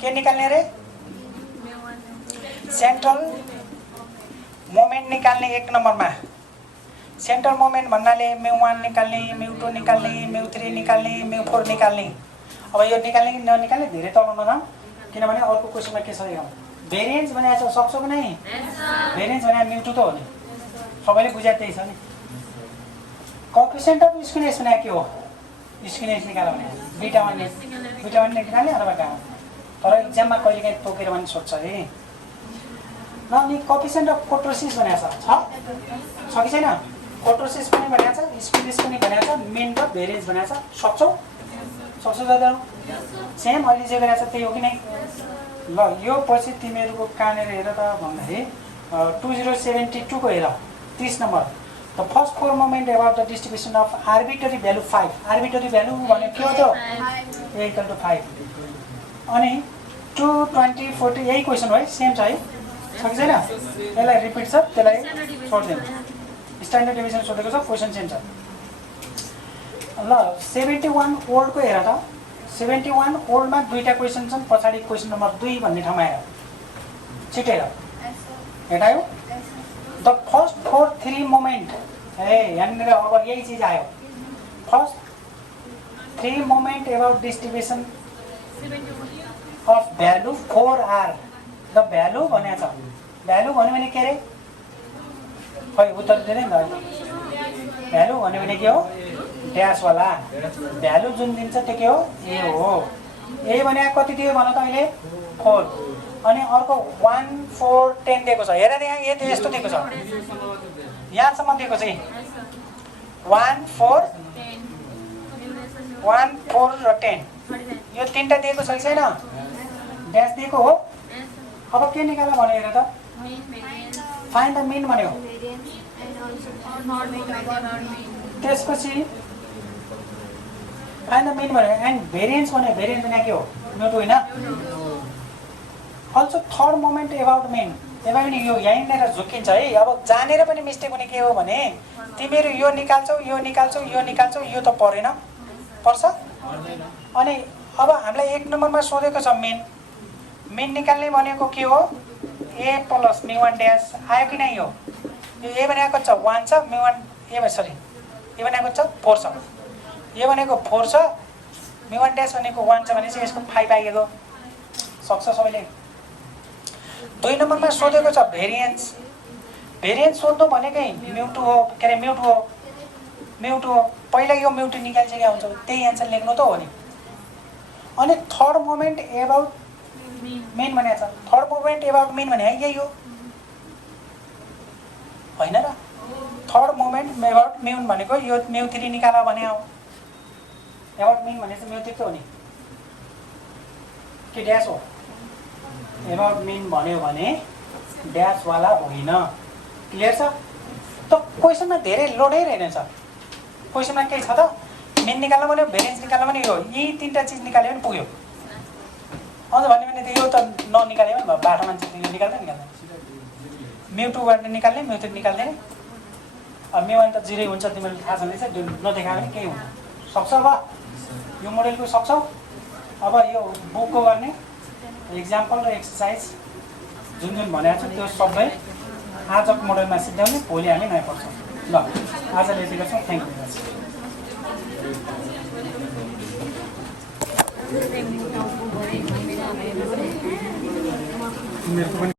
के निकाल्ने रे? सेन्ट्रल मोमेन्ट निकाल्ने। 1 नम्बरमा सेन्ट्रल मोमेन्ट भन्नाले μ1 निकाल्ने, μ2 निकाल्ने, μ3 निकाल्ने, μ4 निकाल्ने। अब यो निकाल्ने कि ननिकाल्ने धेरै तल नजाउँ, किनभने अर्को क्वेसनमा के छ यहाँ भेरिएन्स भनेको छ। सक्छौ कि नै? भेरिएन्स भने μ2 त हो नि, सबैले बुझ्या त्यही छ नि। कोएफिसिएन्ट अफ स्क्युनेस भने के हो? स्क्युनेस निकाल्यो भने बीटा 1 निकाल्ने अथवा गाउँ। तर एक्जाममा कहिलेकाहीँ तोकेर पनि सोध्छ अरे। न अनि कोएफिसिएन्ट अफ कोट्रोसिस भनेको छ कि छैन? कोट्रोसिस पनि भनेको छ, स्क्युनेस पनि भनेको छ, मेन र भेरिएन्स भनेको छ। सक्छौ दादा? सेम अहिले जे गरेको छ त्यही हो कि नै? ल यो पछि तिमीहरूको कहाँनिर हेर त भन्दाखेरि 2072 को हेर 30 number the first 4 moment about the distribution of arbitrary value 5 arbitrary value भने के हो त a इक्वल टु 5 अनि 2 20 40 यही क्वेसन हो है सेम छ है छ कि छैन यसलाई रिपिट छ त्यसलाई छोड्दिनु स्ट्यान्डर्ड डिभिजन सोधेको छ क्वेसन सेम छ ल 71 ओल्डको हेर त 71 ओल्डमा दुईटा क्वेसन छन् पछाडि क्वेसन नम्बर 2 भन्ने ठाउँमा आएर छिटेर हेटायो द फर्स्ट 3 मोमेन्ट यहाँनिर अब यही चिज आयो first 3 moment about distribution of value 4 are the value भनेको छ भ्यालु भन्यो भने के अरे खै उत्तर दिँदैन नि त भ्यालु भन्यो भने के हो ड्यासवाला भ्यालु जुन दिन्छ त्यो के हो ए हो ए भने कति दियो भन त अहिले 4 अनि अर्को 1 4 10 दिएको छ हेर यहाँ ए यस्तो दिएको छ यहाँसम्म दिएको छ 1 4 र 10 यो तीनटा दिएको छ कि छैन ड्यास दिएको हो अब के निकाल्नु भने हेर त फाइन्ड द मिन भन्यो त्यसपछि फाइन्ड द मिन भन्यो एन्ड भेरिएन्स भन्यो भेरिएन्स भने के हो नोट होइन also third moment about mean त्यसमा पनि यो यहीँनिर झुक्किन्छ है अब जानेर पनि मिस्टेक हुने के हो भने तिमीहरू यो निकाल्छौ यो निकाल्छौ यो निकाल्छौ यो त परेन पर्छ अनि अब हामीलाई 1 नम्बरमा सोधेको छ मेन निकाल्ने भनेको के हो a प्लस μ1 ड्यास आयो कि नै यो ए भनेको छ 1 छ μ1 ए सरी ए भनेको छ 4 छ ए भनेको 4 छ μ1 ड्यास भनेको 1 छ भने चाहिँ यसको 5 आइएको सक्छ सबैले 2 नम्बरमा सोधेको छ भेरिएन्स सोध्नु भनेकै μ2 हो के अरे μ2 हो पहिला यो μ2 निकालिसकेको हुन्छ त्यही एन्सर लेख्नु त हो नि अनि थर्ड मोमेन्ट एबाउट मेन भनेको छ थर्ड मोमेन्ट एबाउट मेन भने यही हो होइन र थर्ड मोमेन्ट एबाउट मेन भनेको यो μ3 निकाल भने हो एबाउट मेन भने चाहिँ μ3 हो नि के ड्यास हो एबाउट मेन भन्यो भने ड्यास वाला होइन क्लियर छ त क्वेसनमा धेरै लोडै रहेछ क्वेसनमा के छ त मेन निकाल्नु भन्यो भेरिएन्स निकाल्नु भन्यो यो यी तीनटा चीज निकाल्यो भने पुग्यो अझ भन्यो भने त यो त ननिकाल्यो भने बाटो मान्छे त यो निकाल्दैन μ2 बाट निकाल्ने μ3 निकाल्दैन अब μ1 त 0 हुन्छ तिमीलाई थाहा छँदैछ नदेखायो भने केही हुन्छ सक्छ अब यो मोडेलको सक्छौ अब यो बुकको गर्ने एक्जाम्पल र एक्सरसाइज जुन भनेको छ त्यो सबै आजको मोडेलमा सिद्ध्याउने भोलि हामी नयाँ पढ्छौँ ल आजले यति गर्छौँ थ्याङ्क यू